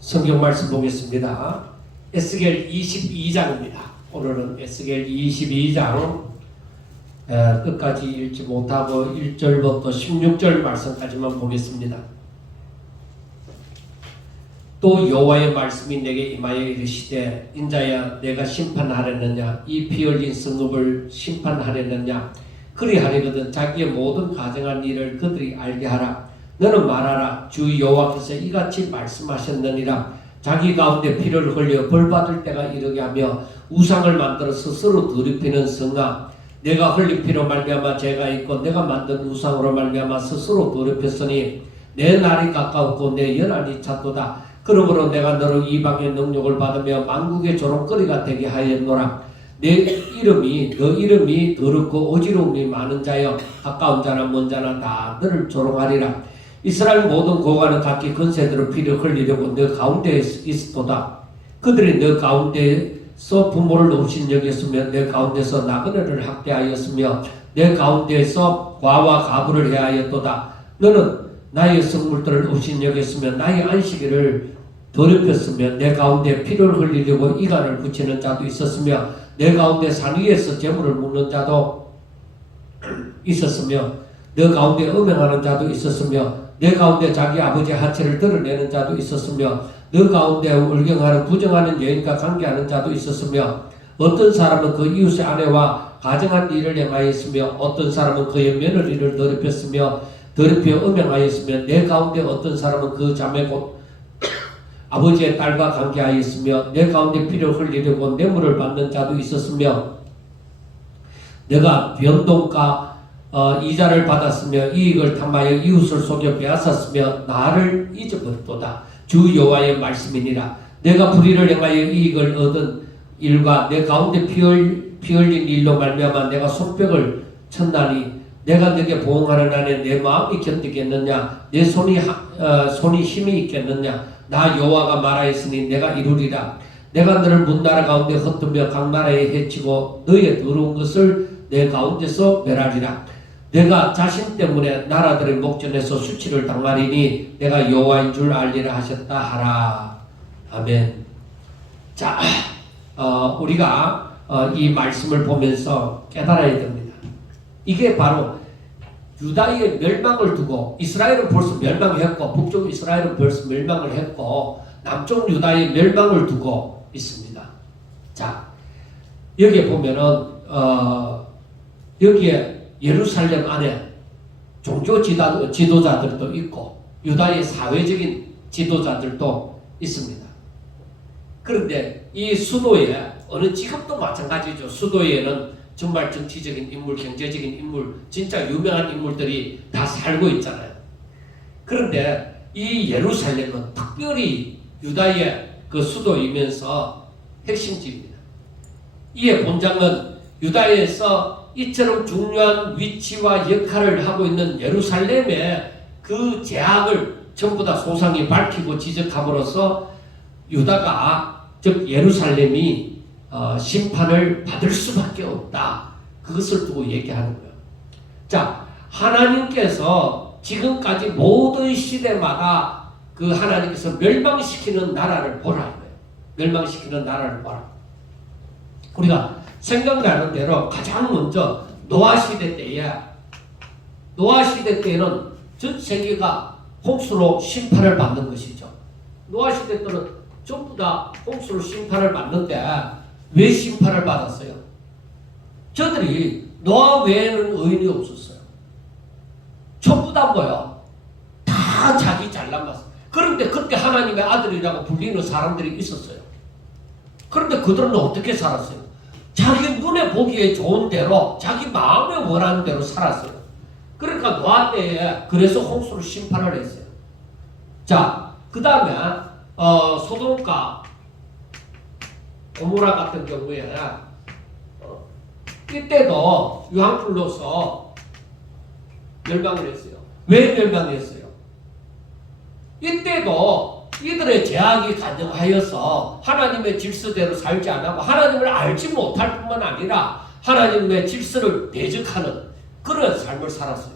성경 말씀 보겠습니다. 에스겔 22장입니다. 오늘은 에스겔 22장 끝까지 읽지 못하고 1절부터 16절 말씀까지만 보겠습니다. 또 여호와의 말씀이 내게 임하여 이르시되 인자야 내가 심판하려느냐 이 피 흘린 성읍을 심판하려느냐 그리하려거든 자기의 모든 가정한 일을 그들이 알게 하라. 너는 말하라. 주 여호와께서 이같이 말씀하셨느니라. 자기 가운데 피를 흘려 벌받을 때가 이르게 하며 우상을 만들어 스스로 더럽히는 성아 내가 흘린 피로 말미암아 죄가 있고 내가 만든 우상으로 말미암아 스스로 더럽혔으니 내 날이 가까웠고 내 연한이 찼도다. 그러므로 내가 너를 이방의 능력을 받으며 만국의 조롱거리가 되게 하였노라. 너 이름이 더럽고 어지러움이 많은 자여 가까운 자나 먼 자나 다 너를 조롱하리라. 이스라엘 모든 고관은 각기 건세대로 피를 흘리려고 너 가운데에 있었도다. 그들이 너 가운데서 부모를 없인 여겼으며 내 가운데서 나그네를 학대하였으며 내 가운데서 과와 가부를 해하였도다. 너는 나의 성물들을 없인 여겼으며 나의 안식일을 더럽혔으며 내 가운데 피를 흘리려고 이간을 붙이는 자도 있었으며 내 가운데 산 위에서 재물을 묻는 자도 있었으며 내 가운데 음행하는 자도 있었으며 내 가운데 자기 아버지 하체를 드러내는 자도 있었으며 너 가운데 울경하는 부정하는 여인과 관계하는 자도 있었으며 어떤 사람은 그 이웃의 아내와 가정한 일을 행하였으며 어떤 사람은 그의 며느리를 더럽혀 음행하였으며 내 가운데 어떤 사람은 그 자매 곧 아버지의 딸과 관계하였으며 내 가운데 피를 흘리려고 뇌물을 받는 자도 있었으며 내가 변동가 이자를 받았으며 이익을 탐하여 이웃을 속여 빼앗았으며 나를 잊어버렸도다. 주 여호와의 말씀이니라. 내가 불의를 행하여 이익을 얻은 일과 내 가운데 피 흘린 일로 말미암아 내가 손뼉을 쳤나니 내가 네게 보응하는 안에 내 마음이 견디겠느냐 내 손이 힘이 있겠느냐 나 여호와가 말하였으니 내가 이루리라. 내가 너를 문 나라 가운데 흩으며 각 나라에 해치고 너의 더러운 것을 내 가운데서 멸하리라. 내가 자신 때문에 나라들의 목전에서 수치를 당하리니 내가 여호와인 줄 알리라 하셨다 하라. 아멘. 자, 우리가 이 말씀을 보면서 깨달아야 됩니다. 이게 바로 유다의 멸망을 두고 이스라엘은 벌써 멸망했고 북쪽 이스라엘은 벌써 멸망을 했고 남쪽 유다의 멸망을 두고 있습니다. 자, 여기에 보면은 여기에 예루살렘 안에 종교 지도자들도 있고 유다의 사회적인 지도자들도 있습니다. 그런데 이 수도에 어느 지금도 마찬가지죠. 수도에는 정말 정치적인 인물, 경제적인 인물, 진짜 유명한 인물들이 다 살고 있잖아요. 그런데 이 예루살렘은 특별히 유다의 그 수도이면서 핵심지입니다. 이의 본장은 유다에서 이처럼 중요한 위치와 역할을 하고 있는 예루살렘의 그 제약을 전부 다 소상히 밝히고 지적함으로써 유다가 즉 예루살렘이 심판을 받을 수밖에 없다. 그것을 두고 얘기하는 거예요. 자, 하나님께서 지금까지 모든 시대마다 그 하나님께서 멸망시키는 나라를 보라는 거예요. 멸망시키는 나라를 보라. 우리가 생각나는 대로 가장 먼저 노아 시대 때에는 전 세계가 홍수로 심판을 받는 것이죠. 노아 시대 때는 전부 다 홍수로 심판을 받는데 왜 심판을 받았어요? 저들이 노아 외에는 의인이 없었어요. 전부 다 뭐요? 다 자기 잘난 맛. 그런데 그때 하나님의 아들이라고 불리는 사람들이 있었어요. 그런데 그들은 어떻게 살았어요? 자기 눈에 보기에 좋은 대로 자기 마음에 원하는 대로 살았어요. 그러니까 노아 때에 그래서 홍수를 심판을 했어요. 자, 그 다음에 소돔과 고모라 같은 경우에 이때도 유황불로서 멸망을 했어요. 왜 멸망했어요? 이때도 이들의 제약이 가능하여서 하나님의 질서대로 살지 않고 하나님을 알지 못할 뿐만 아니라 하나님의 질서를 대적하는 그런 삶을 살았어요.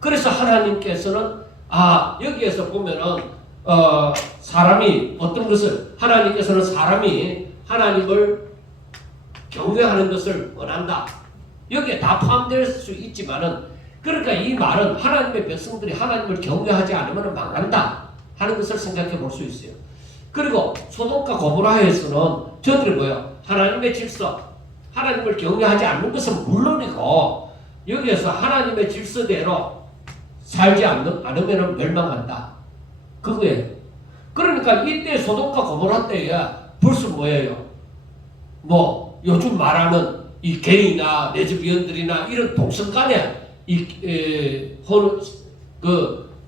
그래서 하나님께서는 여기에서 보면은 사람이 어떤 것을 하나님께서는 사람이 하나님을 경외하는 것을 원한다. 여기에 다 포함될 수 있지만은 그러니까 이 말은 하나님의 백성들이 하나님을 경외하지 않으면 망한다 하는 것을 생각해 볼 수 있어요. 그리고 소돔과 고모라에서는 저들이 뭐예요? 하나님의 질서, 하나님을 경외하지 않는 것은 물론이고 여기에서 하나님의 질서대로 살지 않으면 멸망한다. 그거예요. 그러니까 이때 소돔과 고모라 때에 벌써 뭐예요? 뭐 요즘 말하는 이 게이나 레즈비언들이나 이런 동성간의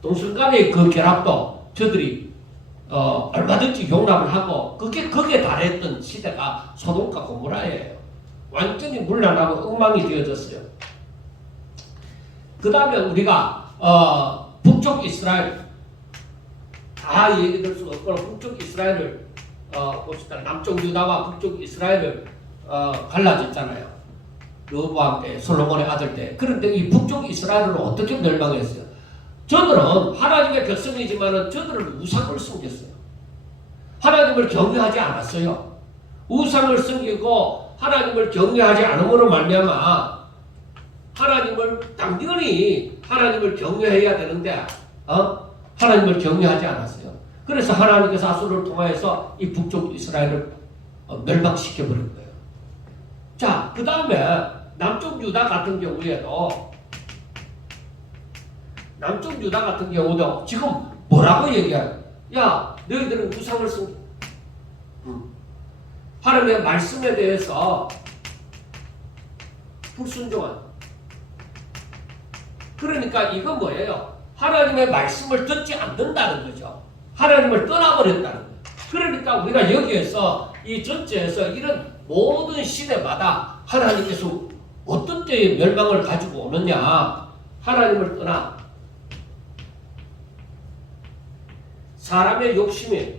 동성간의 그 결합도 저들이 얼마든지 용납을 하고 거기에 달했던 시대가 소돔과 고모라예요. 완전히 물러나고 엉망이 되어졌어요. 그 다음에 우리가 북쪽 이스라엘 다 얘기 들 수 없고 북쪽 이스라엘을 봅시다. 남쪽 유다와 북쪽 이스라엘을 갈라졌잖아요. 여호보암 때, 솔로몬의 아들 때. 그런데 이 북쪽 이스라엘은 어떻게 멸망했어요? 저들은 하나님의 백성이지만은 저들은 우상을 섬겼어요. 하나님을 경외하지 않았어요. 우상을 섬기고 하나님을 경외하지 않음으로 말미암아 하나님을 당연히 하나님을 경외해야 되는데 하나님을 경외하지 않았어요. 그래서 하나님께서 아수르를 통하여서 이 북쪽 이스라엘을 멸망시켜버린 거예요. 자, 그 다음에 남쪽 유다 같은 경우에도 지금 뭐라고 얘기해요? 야, 너희들은 우상을 섬겨. 하나님의 말씀에 대해서 불순종한. 그러니까 이거 뭐예요? 하나님의 말씀을 듣지 않는다는 거죠. 하나님을 떠나버렸다는 거예요. 그러니까 우리가 여기에서 이 전체에서 이런 모든 시대마다 하나님께서 어떤 때에 멸망을 가지고 오느냐? 하나님을 떠나 사람의 욕심이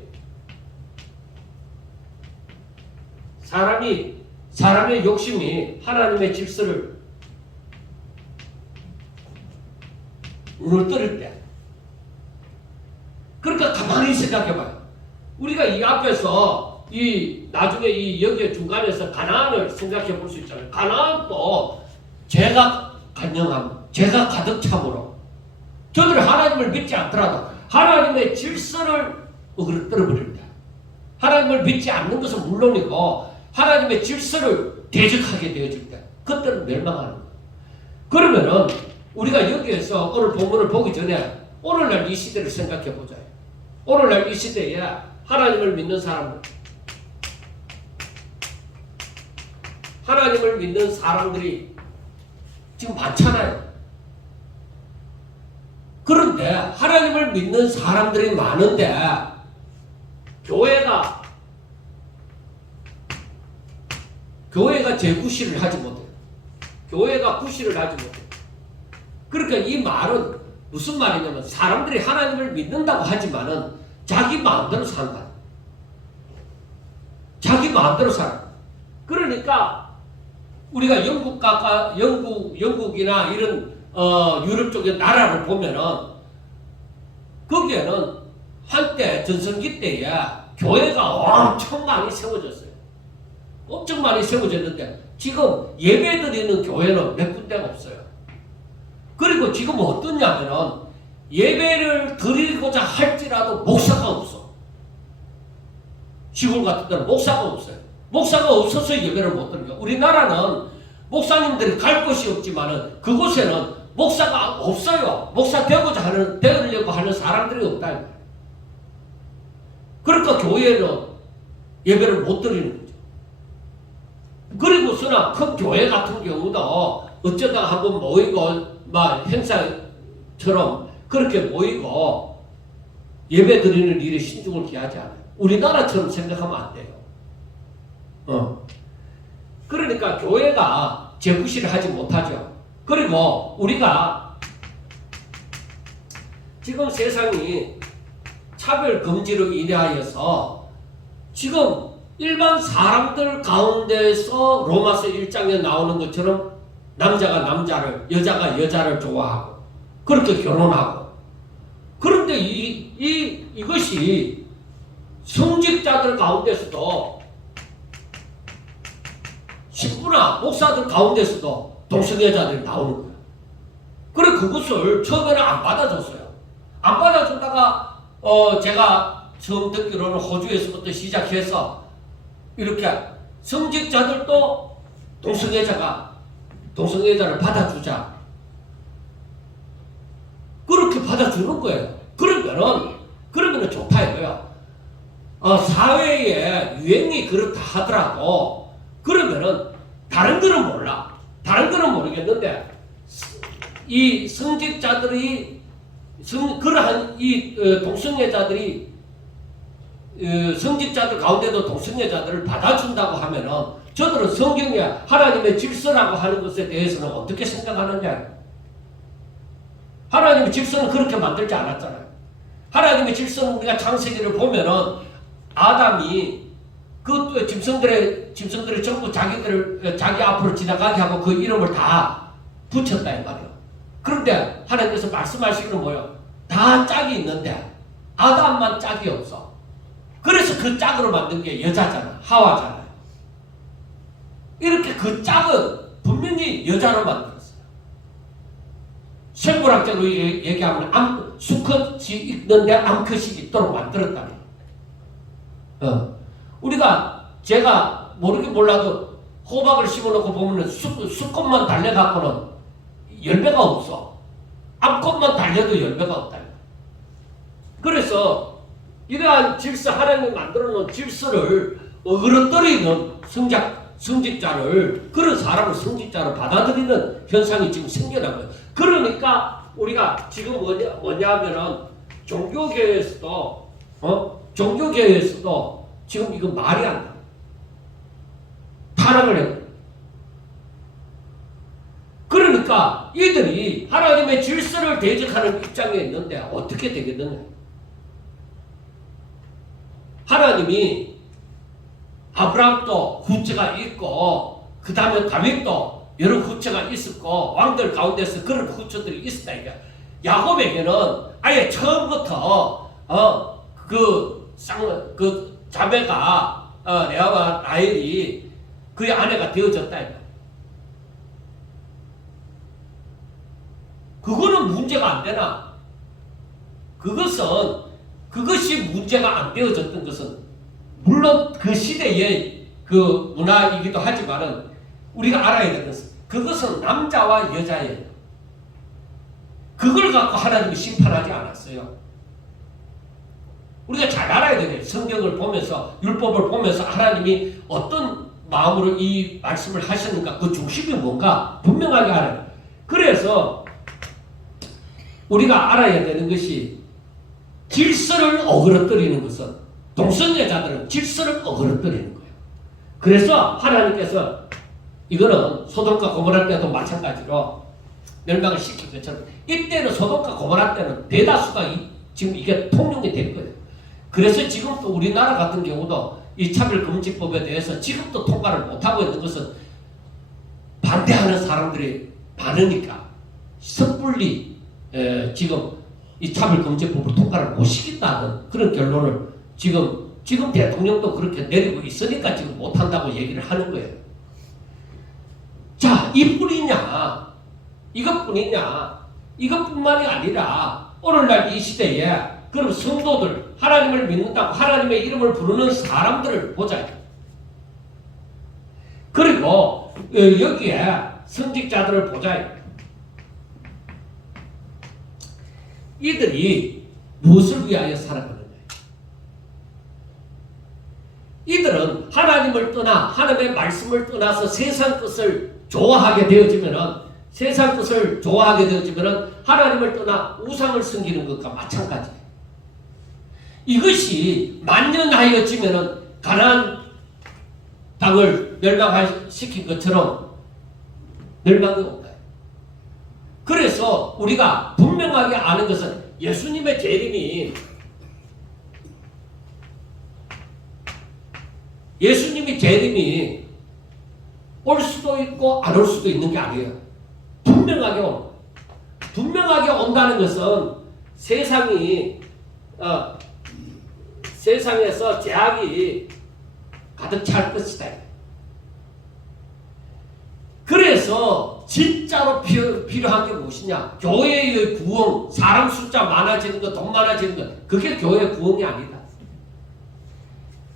하나님의 질서를 무너뜨릴 때. 그러니까 가만히 생각해봐요. 우리가 이 앞에서 나중에 여기에 중간에서 가나안을 생각해 볼 수 있잖아요. 가나안도 죄가 간영함, 죄가 가득 참으로 저들은 하나님을 믿지 않더라도 하나님의 질서를 어그러뜨려버립니다. 하나님을 믿지 않는 것은 물론이고 하나님의 질서를 대적하게 되어질 때 그때는 멸망하는 거예요. 그러면은 우리가 여기에서 오늘 본문을 보기 전에 오늘날 이 시대를 생각해 보자. 오늘날 이 시대에 하나님을 믿는 사람들이 지금 많잖아요. 그런데 하나님을 믿는 사람들이 많은데 교회가 재구실을 하지 못해요. 교회가 구실을 하지 못해요. 그러니까 이 말은 무슨 말이냐면 사람들이 하나님을 믿는다고 하지만은 자기 마음대로 산다. 자기 마음대로 살아. 그러니까 우리가 영국이나 이런 유럽 쪽의 나라를 보면은 거기에는 한때 전성기 때에 교회가 엄청 많이 세워졌어요. 엄청 많이 세워졌는데 지금 예배 드리는 교회는 몇 군데가 없어요. 그리고 지금 어떠냐면은 예배를 드리고자 할지라도 목사가 없어. 시골 같은 데는 목사가 없어요. 목사가 없어서 예배를 못 드려요. 우리나라는 목사님들이 갈 곳이 없지만은 그곳에는 목사가 없어요. 목사 되려고 하는 사람들이 없다. 그러니까 교회는 예배를 못 드리는 거죠. 그리고서는 큰 교회 같은 경우도 어쩌다가 한번 모이고 막 행사처럼 그렇게 모이고 예배 드리는 일에 신중을 기하지 않아요. 우리나라처럼 생각하면 안 돼요. 그러니까 교회가 재구실을 하지 못하죠. 그리고 우리가 지금 세상이 차별 금지로 인하여서 지금 일반 사람들 가운데서 로마서 1장에 나오는 것처럼 남자가 남자를, 여자가 여자를 좋아하고 그렇게 결혼하고. 그런데 이 이것이 성직자들 가운데서도 신부나 목사들 가운데서도 동성애자들이 나오는 거예요. 그래 그것을 처음에는 안 받아줬어요. 안 받아주다가 제가 처음 듣기로는 호주에서부터 시작해서 이렇게 성직자들도 동성애자를 받아주자. 그렇게 받아주는 거예요. 그러면은 좋다 이거예요. 사회의 유행이 그렇다 하더라도 그러면은 다른 거는 몰라. 다른 거는 모르겠는데 이 성직자들이 그러한 이 동성애자들이 성직자들 가운데도 동성애자들을 받아준다고 하면은 저들은 성경에 하나님의 질서라고 하는 것에 대해서는 어떻게 생각하느냐? 하나님의 질서는 그렇게 만들지 않았잖아요. 하나님의 질서는 우리가 창세기를 보면은 아담이 그 짐승들의 전부 자기 앞으로 지나가게 하고 그 이름을 다 붙였다 이 말이에요. 그런데 하나님께서 말씀하시기는 뭐예요? 다 짝이 있는데 아담만 짝이 없어. 그래서 그 짝으로 만든 게 여자잖아. 하와잖아요. 이렇게 그 짝은 분명히 여자로 만들었어요. 생물학적으로 얘기하면 수컷이 있는데 암컷이 있도록 만들었다는 제가 모르긴 몰라도 호박을 심어놓고 보면 수컷만 달려갖고는 열매가 없어. 암컷만 달려도 열매가 없다. 그래서 이러한 질서, 하나님이 만들어놓은 질서를 어그러뜨리는 성직자를, 그런 사람을 성직자로 받아들이는 현상이 지금 생겨난 거예요. 그러니까 우리가 지금 뭐냐면은 종교계에서도 지금 이거 말이 안 나. 타락을 해요. 그러니까 이들이 하나님의 질서를 대적하는 입장에 있는데 어떻게 되겠느냐? 하나님이 아브라함도 후처가 있고 그 다음에 다윗도 여러 후처가 있었고 왕들 가운데서 그런 후처들이 있었다. 야곱에게는 아예 처음부터 그 자매가 레아와 라헬이 그의 아내가 되어졌다. 그거는 문제가 안 되나? 그것이 문제가 안 되어졌던 것은 물론 그 시대의 그 문화이기도 하지만은 우리가 알아야 되는 것은 그것은 남자와 여자예요. 그걸 갖고 하나님이 심판하지 않았어요. 우리가 잘 알아야 돼요. 성경을 보면서 율법을 보면서 하나님이 어떤 마음으로 이 말씀을 하셨는가, 그 중심이 뭔가 분명하게 알아요. 그래서 우리가 알아야 되는 것이 질서를 어그러뜨리는 것은 동성애자들은 질서를 어그러뜨리는 거예요. 그래서 하나님께서 이거는 소돔과 고모라 때도 마찬가지로 멸망을 시킨 것처럼 이때는 소돔과 고모라 때는 대다수가 지금 이게 통용이 된 거예요. 그래서 지금도 우리나라 같은 경우도 이 차별금지법에 대해서 지금도 통과를 못하고 있는 것은 반대하는 사람들이 많으니까 섣불리 지금 이 차별금지법을 통과를 못 시킨다는 그런 결론을 지금 대통령도 그렇게 내리고 있으니까 지금 못한다고 얘기를 하는 거예요. 자, 이뿐이냐? 이것뿐만이 아니라 오늘날 이 시대에 그럼 성도들, 하나님을 믿는다고 하나님의 이름을 부르는 사람들을 보자. 그리고 여기에 성직자들을 보자. 이들이 무엇을 위하여 살아가느냐? 이들은 하나님을 떠나 하나님의 말씀을 떠나서 세상 것을 좋아하게 되어지면은 하나님을 떠나 우상을 섬기는 것과 마찬가지예요. 이것이 만연하여지면은 가나안 땅을 멸망시킨 것처럼 멸망이 온다. 그래서 우리가 분명하게 아는 것은 예수님의 재림이 올 수도 있고 안 올 수도 있는 게 아니에요. 분명하게 온다는 것은 세상이 세상에서 제약이 가득 찰 것이다. 그래서 진짜로 필요한 게 무엇이냐? 교회의 부흥, 사람 숫자 많아지는 것, 돈 많아지는 것, 그게 교회의 부흥이 아니다.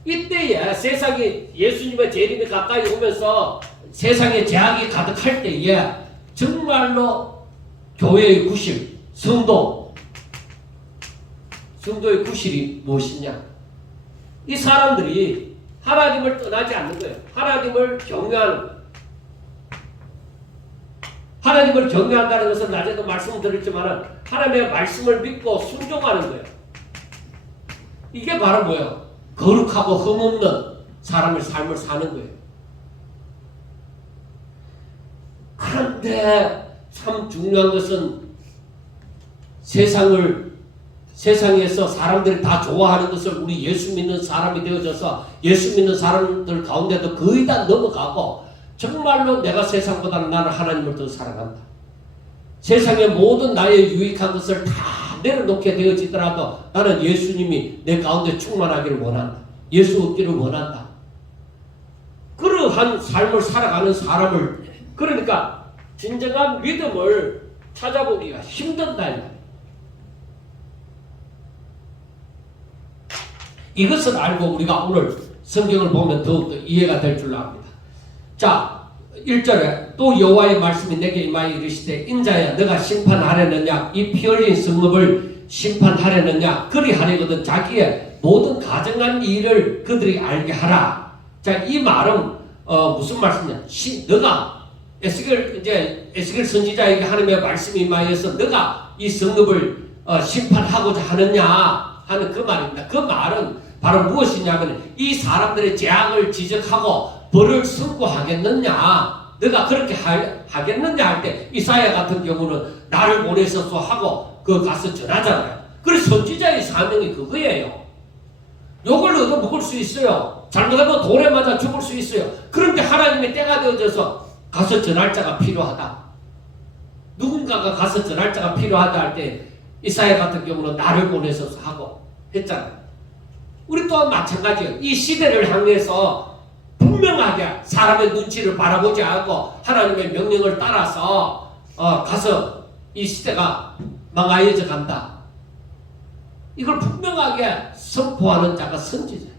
이때에 세상이 예수님의 재림이 가까이 오면서 세상에 제약이 가득할 때에 정말로 교회의 구실, 성도의 구실이 무엇이냐? 이 사람들이 하나님을 떠나지 않는 거예요. 하나님을 경외하는 거예요. 하나님을 경외한다는 것은 낮에도 말씀드렸지만 하나님의 말씀을 믿고 순종하는 거예요. 이게 바로 뭐예요? 거룩하고 흠없는 사람의 삶을 사는 거예요. 그런데 참 중요한 것은 세상에서 사람들이 다 좋아하는 것을 우리 예수 믿는 사람이 되어져서 예수 믿는 사람들 가운데도 거의 다 넘어가고 정말로 내가 세상보다는 나는 하나님을 더 사랑한다. 세상의 모든 나의 유익한 것을 다 내려놓게 되어지더라도 나는 예수님이 내 가운데 충만하기를 원한다. 예수 얻기를 원한다. 그러한 삶을 살아가는 사람을, 그러니까 진정한 믿음을 찾아보기가 힘든다. 이것을 알고 우리가 오늘 성경을 보면 더욱더 이해가 될 줄 압니다. 자, 1절에 또 여호와의 말씀이 내게 임하여 이르시되 인자야 너가 심판하려느냐 이 피 흘린 성읍을 심판하려느냐 그리하려거든 자기의 모든 가증한 일을 그들이 알게 하라. 자, 이 말은 무슨 말씀이냐? 너가 에스겔 선지자에게 하나님의 말씀이 임하여서 너가 이 성읍을 심판하고자 하느냐 하는 그 말입니다. 그 말은 바로 무엇이냐면 이 사람들의 재앙을 지적하고 벌을 선고하겠느냐, 너가 그렇게 하겠느냐 할 때 이사야 같은 경우는 나를 보내셔서 하고 그 가서 전하잖아요. 그래서 선지자의 사명이 그거예요. 욕을 얻어먹을 수 있어요. 잘못하면 돌에 맞아 죽을 수 있어요. 그런데 하나님의 때가 되어져서 가서 전할 자가 필요하다. 누군가가 가서 전할 자가 필요하다 할 때 이사야 같은 경우는 나를 보내셔서 하고 했잖아요. 우리 또한 마찬가지예요. 이 시대를 향해서 분명하게 사람의 눈치를 바라보지 않고 하나님의 명령을 따라서 가서 이 시대가 망하여져 간다. 이걸 분명하게 선포하는 자가 선지자예요.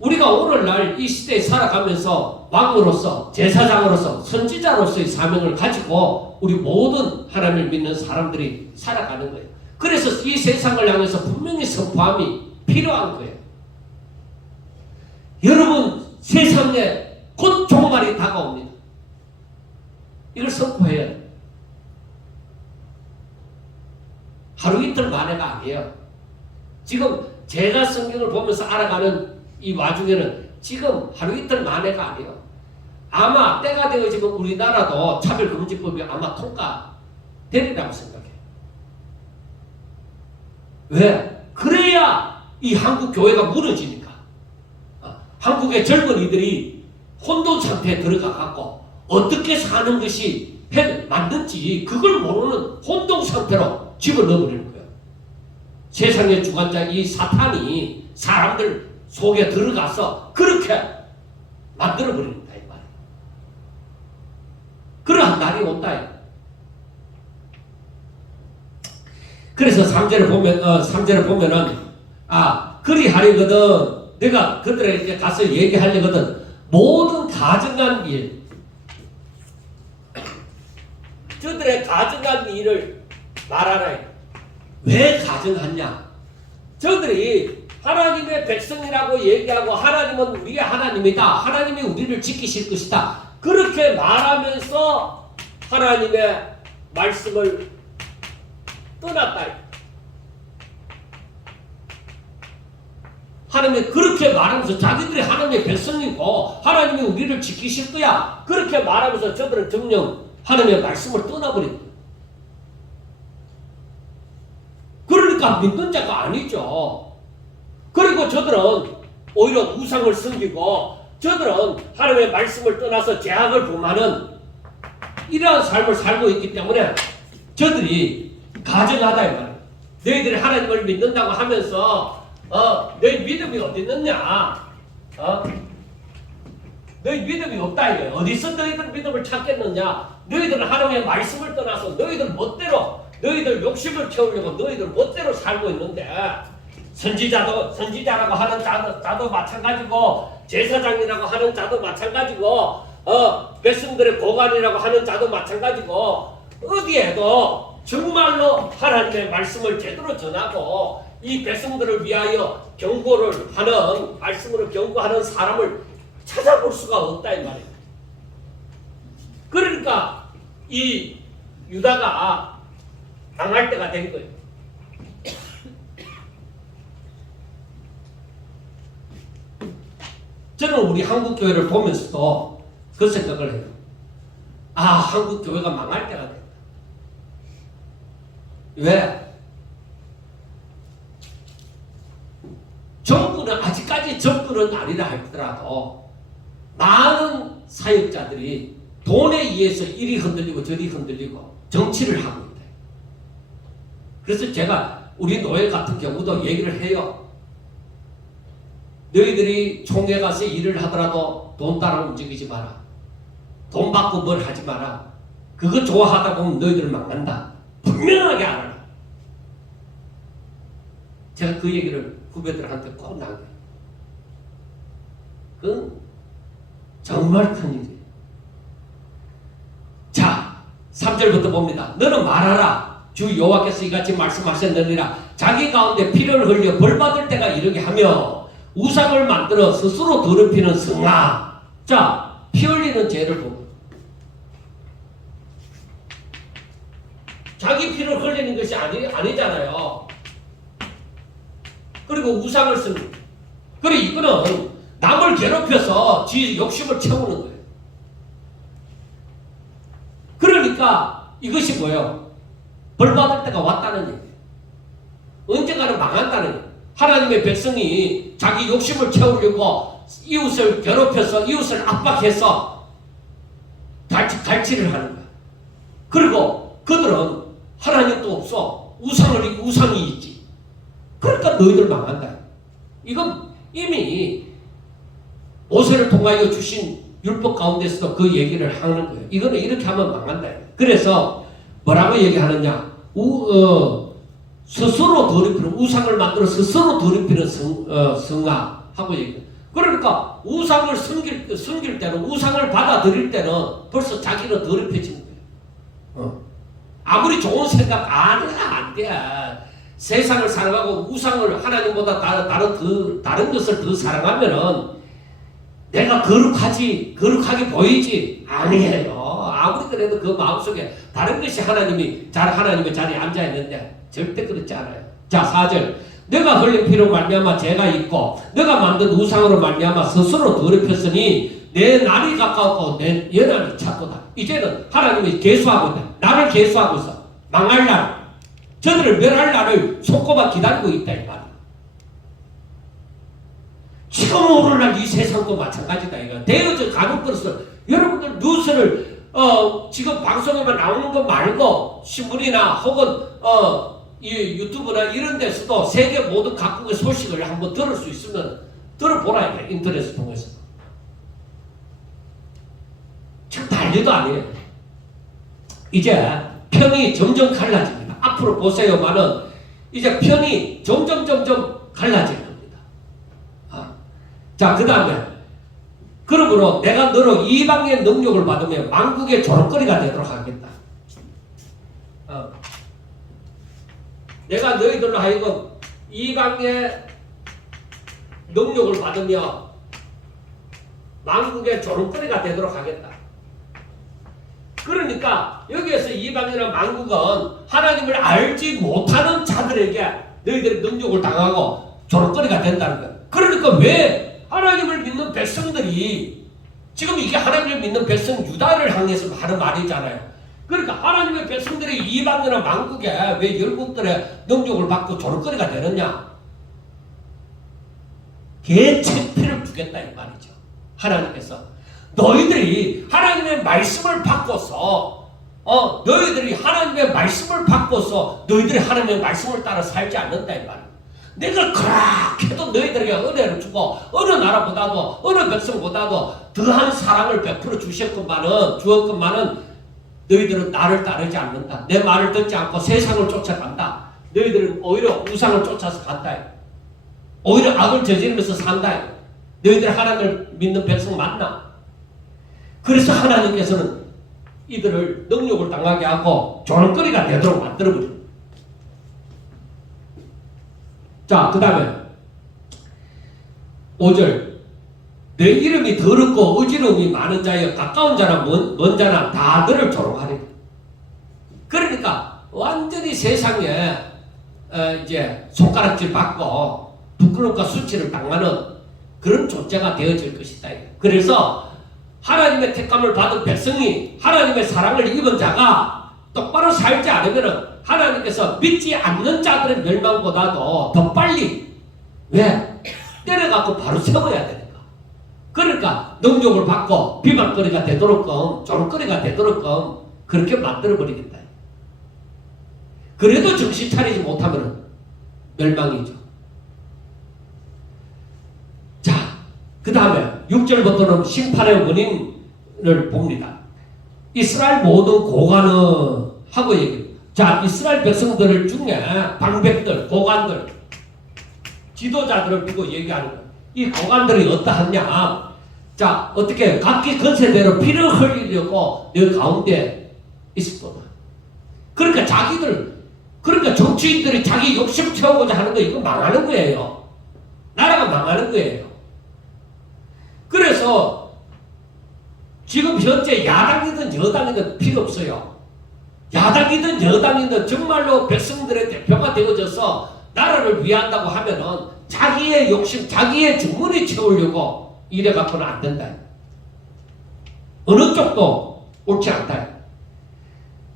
우리가 오늘날 이 시대에 살아가면서 왕으로서 제사장으로서 선지자로서의 사명을 가지고 우리 모든 하나님을 믿는 사람들이 살아가는 거예요. 그래서 이 세상을 향해서 분명히 선포함이 필요한 거예요. 여러분, 세상에 곧 종말이 다가옵니다. 이걸 선포해야 돼요. 하루 이틀 만에가 아니에요. 지금 제가 성경을 보면서 알아가는 이 와중에는 지금 하루 이틀 만에가 아니에요. 아마 때가 되어지면 우리나라도 차별금지법이 아마 통과되리라고 생각해요. 왜? 그래야 이 한국 교회가 무너지니까. 한국의 젊은이들이 혼돈 상태에 들어가갖고 어떻게 사는 것이 맞는지 그걸 모르는 혼동 상태로 집어넣어버리는 거예요. 세상의 주관자 이 사탄이 사람들 속에 들어가서 그렇게 만들어버린다 이 말이에요. 그러한 날이 온다. 그래서 3절을 보면은 그리하려거든 내가 그들에게 가서 얘기하려거든 모든 가증한 일, 저들의 가증한 일을 말하라. 왜 가증하냐? 저들이 하나님의 백성이라고 얘기하고 하나님은 우리의 하나님이다. 하나님이 우리를 지키실 것이다. 그렇게 말하면서 하나님의 말씀을 떠났다. 하나님이 그렇게 말하면서 자기들이 하나님의 백성이고 하나님이 우리를 지키실 거야. 그렇게 말하면서 저들은 정녕 하나님의 말씀을 떠나버린다. 그러니까 믿는 자가 아니죠. 그리고 저들은 오히려 우상을 섬기고 저들은 하나님의 말씀을 떠나서 죄악을 범하는 이러한 삶을 살고 있기 때문에 저들이 가증하다 이 말이에요. 너희들이 하나님을 믿는다고 하면서 너희 믿음이 어디 있느냐? 너희 믿음이 없다 이거야. 어디서 너희들 믿음을 찾겠느냐? 너희들은 하나님의 말씀을 떠나서 너희들 멋대로 너희들 욕심을 채우려고 너희들 멋대로 살고 있는데 선지자라고 하는 자도 마찬가지고 제사장이라고 하는 자도 마찬가지고 백성들의 고관이라고 하는 자도 마찬가지고 어디에도 정말로 하나님의 말씀을 제대로 전하고 이 백성들을 위하여 경고를 하는 말씀으로 경고하는 사람을 찾아볼 수가 없다 이 말이에요. 그러니까 이 유다가 당할 때가 된 거예요. 저는 우리 한국 교회를 보면서도 그 생각을 해요. 한국 교회가 망할 때가 됐다. 왜? 정부는 아직까지 정부는 아니라 할지라도 많은 사역자들이 돈에 의해서 이리 흔들리고 저리 흔들리고 정치를 하고 있다. 그래서 제가 우리 노예 같은 경우도 얘기를 해요. 너희들이 총회 가서 일을 하더라도 돈 따라 움직이지 마라. 돈 받고 뭘 하지 마라. 그거 좋아하다 보면 너희들 망한다. 분명하게 알아라. 제가 그 얘기를 후배들한테 꼭 남겨요. 그건 정말 큰일이에요. 자, 3절부터 봅니다. 너는 말하라. 주 여호와께서 이같이 말씀하셨느니라. 자기 가운데 피를 흘려 벌받을 때가 이르게 하며 우상을 만들어 스스로 더럽히는 성아. 자, 피 흘리는 죄를 보고 자기 피를 흘리는 것이 아니잖아요. 그리고 우상을 씁니다. 그리고 이거는 남을 괴롭혀서 지 욕심을 채우는 거예요. 그러니까 이것이 뭐예요? 벌받을 때가 왔다는 얘기예요. 언젠가는 망한다는 얘기예요. 하나님의 백성이 자기 욕심을 채우려고 이웃을 괴롭혀서 이웃을 압박해서 갈취를 하는 거야. 그리고 그들은 하나님도 없어. 우상이 있지. 그러니까 너희들 망한다. 이건 이미 모세를 통하여 주신 율법 가운데서도 그 얘기를 하는 거예요. 이거는 이렇게 하면 망한다. 그래서 뭐라고 얘기하느냐? 스스로 더럽히는 우상을 만들어 스스로 더럽히는 성아 하고 얘기해요. 그러니까 우상을 섬길 때는 우상을 받아들일 때는 벌써 자기는 더럽혀지는 거예요. 아무리 좋은 생각 안 돼. 세상을 사랑하고 우상을 하나님보다 다른 것을 더 사랑하면은 내가 거룩하게 보이지 아니에요. 아무리 그래도 그 마음속에 다른 것이 하나님의 자리에 앉아 있는데 절대 그렇지 않아요. 자, 4절. 내가 흘린 피로 말미암아 죄가 있고 내가 만든 우상으로 말미암아 스스로 더럽혔으니 내 날이 가까웠고 내 연한이 찼도다. 이제는 하나님이 계수하고 있다. 나를 계수하고 있어. 망할 날, 저들을 멸할 날을 손꼽아 기다리고 있다 이 말이야. 지금 오늘날 이 세상도 마찬가지다 이거. 대여져 가는 것을 여러분들 뉴스를 지금 방송에만 나오는 거 말고 신문이나 혹은 이 유튜브나 이런 데서도 세계 모든 각국의 소식을 한번 들을 수 있으면 들어보라 이거. 인터넷을 통해서. 참 난리도 아니에요. 이제 편이 점점 갈라집니다. 앞으로 보세요만은 이제 편이 점점 갈라질 겁니다. 자, 그 다음에 그러므로 내가 너로 이방의 능력을 받으며 만국의 조롱거리가 되도록 하겠다. 내가 너희들로 하여금 이방의 능력을 받으며 만국의 조롱거리가 되도록 하겠다. 그러니까 여기에서 이방이나 만국은 하나님을 알지 못하는 자들에게 너희들의 능력을 당하고 조롱거리가 된다는 거야. 그러니까 왜 하나님을 믿는 백성들이 지금 이게 하나님을 믿는 백성 유다를 향해서 하는 말이잖아요. 그러니까 하나님의 백성들이 이방이나 만국에 왜 열국들의 능력을 받고 조롱거리가 되느냐? 개체피를 주겠다 이 말이죠. 하나님께서 너희들이 하나님의 말씀을 바꿔서 너희들이 하나님의 말씀을 받고서 너희들이 하나님의 말씀을 따라 살지 않는다 이 말이야. 내가 그렇게도 너희들에게 은혜를 주고 어느 나라보다도 어느 백성보다도 더한 사랑을 베풀어 주었건만은 너희들은 나를 따르지 않는다. 내 말을 듣지 않고 세상을 쫓아간다. 너희들은 오히려 우상을 쫓아서 간다. 오히려 악을 저지르면서 산다. 너희들 하나님을 믿는 백성 맞나? 그래서 하나님께서는 이들을 능욕을 당하게 하고 조롱거리가 되도록 만들어버려. 자, 그 다음에 5절 내 이름이 더럽고 어지러움이 많은 자여 가까운 자나 먼 자나 다 너를 조롱하리라. 그러니까 완전히 세상에 이제 손가락질 받고 부끄러움과 수치를 당하는 그런 존재가 되어질 것이다. 그래서 하나님의 택감을 받은 백성이 하나님의 사랑을 입은 자가 똑바로 살지 않으면 하나님께서 믿지 않는 자들의 멸망보다도 더 빨리 왜? 때려갖고 바로 세워야 되니까. 그러니까 능욕을 받고 비방거리가 되도록끔 조롱거리가 되도록끔 그렇게 만들어버리겠다. 그래도 정신 차리지 못하면 멸망이죠. 자, 그 다음에 6절부터는 심판의 원인을 봅니다. 이스라엘 모든 고관은 하고 얘기합니다. 자, 이스라엘 백성들 중에 방백들, 고관들, 지도자들을 두고 얘기하는 거예요. 이 고관들이 어떠하냐? 자, 어떻게 각기 건세대로 피를 흘리려고 너 가운데 있을 거다. 그러니까 그러니까 정치인들이 자기 욕심 채우고자 하는 거 이거 망하는 거예요. 나라가 망하는 거예요. 그래서 지금 현재 야당이든 여당이든 필요 없어요. 야당이든 여당이든 정말로 백성들의 대표가 되어져서 나라를 위한다고 하면은 자기의 욕심, 자기의 주머니 채우려고 이래갖고는 안 된다. 어느 쪽도 옳지 않다.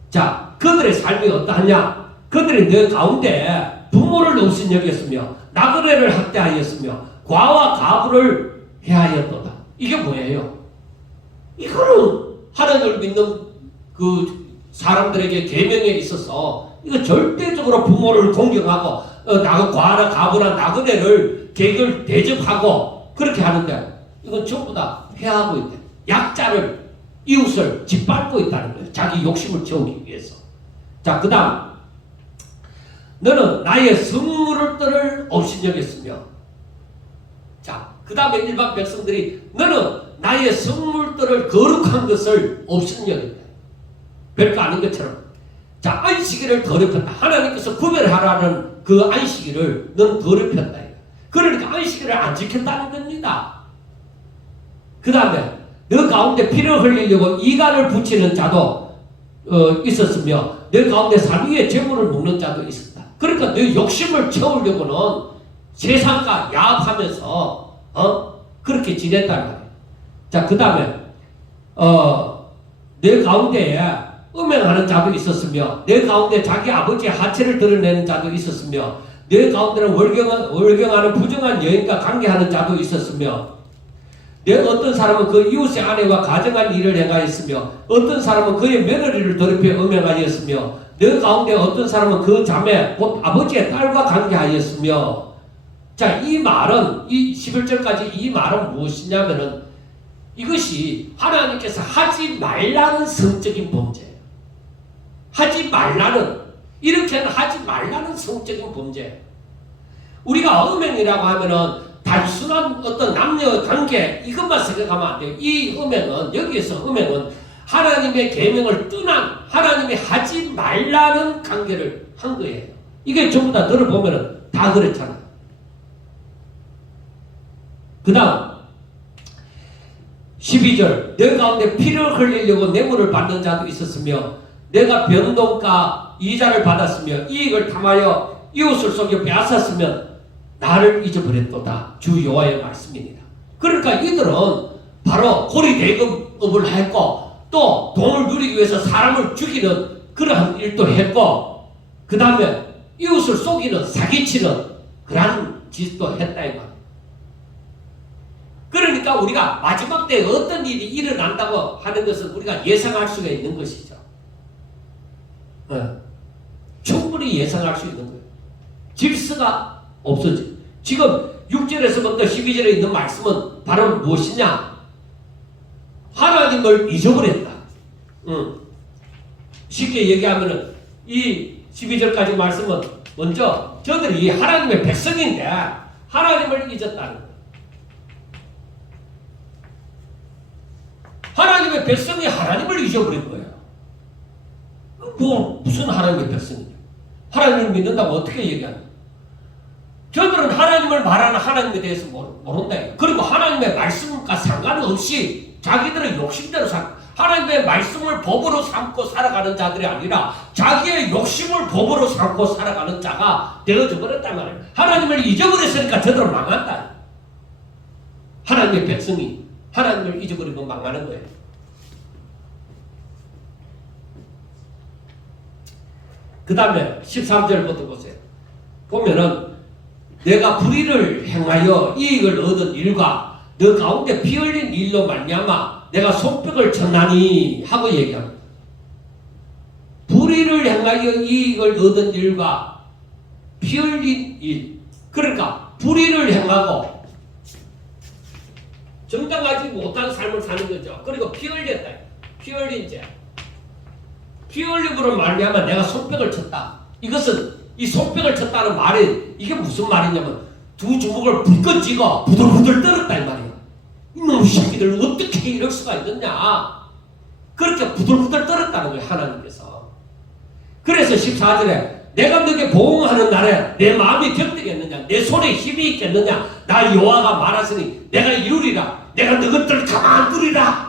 자, 그들의 삶이 어떠하냐? 그들이 내 가운데 부모를 없인 여겼으며 나그네를 학대하였으며 과와 가부를 해하였도다. 이게 뭐예요? 이거는 하나님을 믿는 그 사람들에게 계명에 있어서 이거 절대적으로 부모를 공경하고 과나 가부나 나그네를 계획을 대접하고 그렇게 하는데 이건 전부 다 해하고 있다. 약자를 이웃을 짓밟고 있다는 거예요. 자기 욕심을 채우기 위해서. 자, 그 다음 너는 나의 성물들을 업신여겼으며 자, 그 다음에 일반 백성들이 너는 나의 성물들을 거룩한 것을 업신여겼다. 별거 아닌 것처럼. 자, 안식일을 더럽혔다. 하나님께서 구별하라는 그 안식일을 넌 더럽혔다. 그러니까 안식일을 안 지켰다는 겁니다. 그 다음에 너 가운데 피를 흘리려고 이간을 붙이는 자도 있었으며 너 가운데 산 위에 재물을 먹는 자도 있었다. 그러니까 너 욕심을 채우려고는 세상과 야합하면서 그렇게 지냈단 말이야. 자, 그 다음에 내 가운데에 음행하는 자도 있었으며 내 가운데 자기 아버지의 하체를 드러내는 자도 있었으며 내 가운데는 월경하는 부정한 여인과 관계하는 자도 있었으며 내 어떤 사람은 그 이웃의 아내와 가정한 일을 행하였으며 어떤 사람은 그의 며느리를 더럽혀 음행하였으며 내 가운데 어떤 사람은 그 자매 곧 아버지의 딸과 관계하였으며 자, 이 말은 이 11절까지 이 말은 무엇이냐면은 이것이 하나님께서 하지 말라는 성적인 범죄예요. 하지 말라는 이렇게는 하지 말라는 성적인 범죄. 우리가 음행이라고 하면은 단순한 어떤 남녀 관계 이것만 생각하면 안 돼요. 이 음행은 여기에서 음행은 하나님의 계명을 떠난 하나님이 하지 말라는 관계를 한 거예요. 이게 전부 다 들어보면은 다 그렇잖아요. 그 다음 12절 내 가운데 피를 흘리려고 뇌물을 받는 자도 있었으며 내가 변동가 이자를 받았으며 이익을 탐하여 이웃을 속여 빼앗았으면 나를 잊어버렸도다. 주 여호와의 말씀입니다. 그러니까 이들은 바로 고리대금업을 했고 또 돈을 누리기 위해서 사람을 죽이는 그러한 일도 했고 그 다음에 이웃을 속이는 사기치는 그러한 짓도 했다 이 말이에요. 그러니까 우리가 마지막 때 어떤 일이 일어난다고 하는 것은 우리가 예상할 수가 있는 것이죠. 충분히 예상할 수 있는 거예요. 질서가 없어지. 지금 6절에서부터 12절에 있는 말씀은 바로 무엇이냐? 하나님을 잊어버렸다. 쉽게 얘기하면은 이 12절까지 말씀은 먼저 저들이 이 하나님의 백성인데 하나님을 잊었다는 거예요. 하나님의 백성이 하나님을 잊어버린 거예요. 무슨 하나님의 백성이냐? 하나님을 믿는다고 어떻게 얘기하냐? 저들은 하나님을 말하는 하나님에 대해서 모른다. 그리고 하나님의 말씀과 상관없이 자기들의 욕심대로 하나님의 말씀을 법으로 삼고 살아가는 자들이 아니라 자기의 욕심을 법으로 삼고 살아가는 자가 되어져 버렸단 말이에요. 하나님을 잊어버렸으니까 저들은 망한다. 하나님의 백성이 하나님을 잊어버리면 망하는 거예요. 그 다음에 13절부터 보세요. 보면은 내가 불의를 행하여 이익을 얻은 일과 너 가운데 피 흘린 일로 말미암아 내가 손뼉을 쳤나니 하고 얘기합니다. 불의를 행하여 이익을 얻은 일과 피 흘린 일. 그러니까 불의를 행하고 정당하지 못한 삶을 사는 거죠. 그리고 피 흘렸다. 피 흘린 죄. 피 흘림으로 말미암아 내가 손뼉을 쳤다. 이것은 이 손뼉을 쳤다는 말이 이게 무슨 말이냐면 두 주먹을 불끈 쥐고 부들부들 떨었다 이 말이야. 이놈의 새끼들 어떻게 이럴 수가 있느냐. 그렇게 부들부들 떨었다는 거예요. 하나님께서. 그래서 14절에 내가 너에게 보응하는 날에 내 마음이 견디겠느냐, 내 손에 힘이 있겠느냐. 나 여호와가 말하시니 내가 이루리라. 내가 너희들을 가만두리라.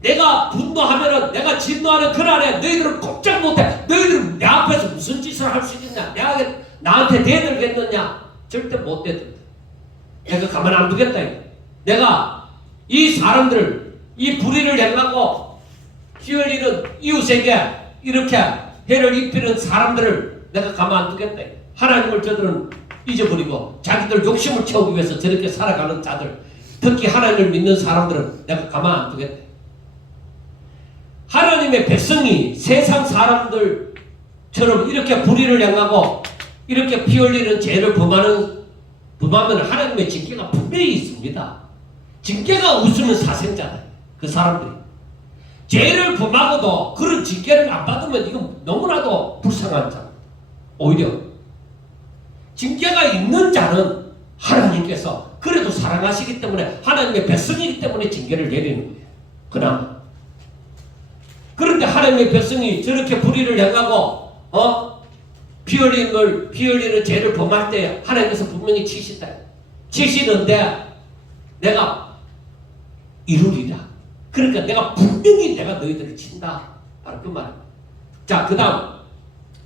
내가 분노하면은 내가 진노하는 그날에 너희들은 꼼짝 못해. 너희들은 내 앞에서 무슨 짓을 할 수 있겠냐? 나한테 대들겠느냐? 절대 못 대든다. 내가 가만 안 두겠다. 내가 이 사람들, 이 불의를 행하고 피 흘리는 이웃에게 이렇게 해를 입히는 사람들을 내가 가만 안 두겠다. 하나님을 저들은 잊어버리고 자기들 욕심을 채우기 위해서 저렇게 살아가는 자들, 특히 하나님을 믿는 사람들은 내가 가만 안 두겠다. 하나님의 백성이 세상 사람들처럼 이렇게 불의를 행하고 이렇게 피 흘리는 죄를 범하면 하나님의 징계가 분명히 있습니다. 징계가 웃으면 사생자다. 그 사람들이. 죄를 범하고도 그런 징계를 안 받으면 이건 너무나도 불쌍한 자. 오히려 징계가 있는 자는 하나님께서 그래도 사랑하시기 때문에 하나님의 백성이기 때문에 징계를 내리는 거예요. 그나마. 그런데 하나님의 백성이 저렇게 불의를 행하고 피 흘리는 죄를 범할 때 하나님께서 분명히 치신다. 치시는데 내가 이루리라. 그러니까 내가 분명히 내가 너희들을 친다. 바로 그 말입니다. 자, 그 다음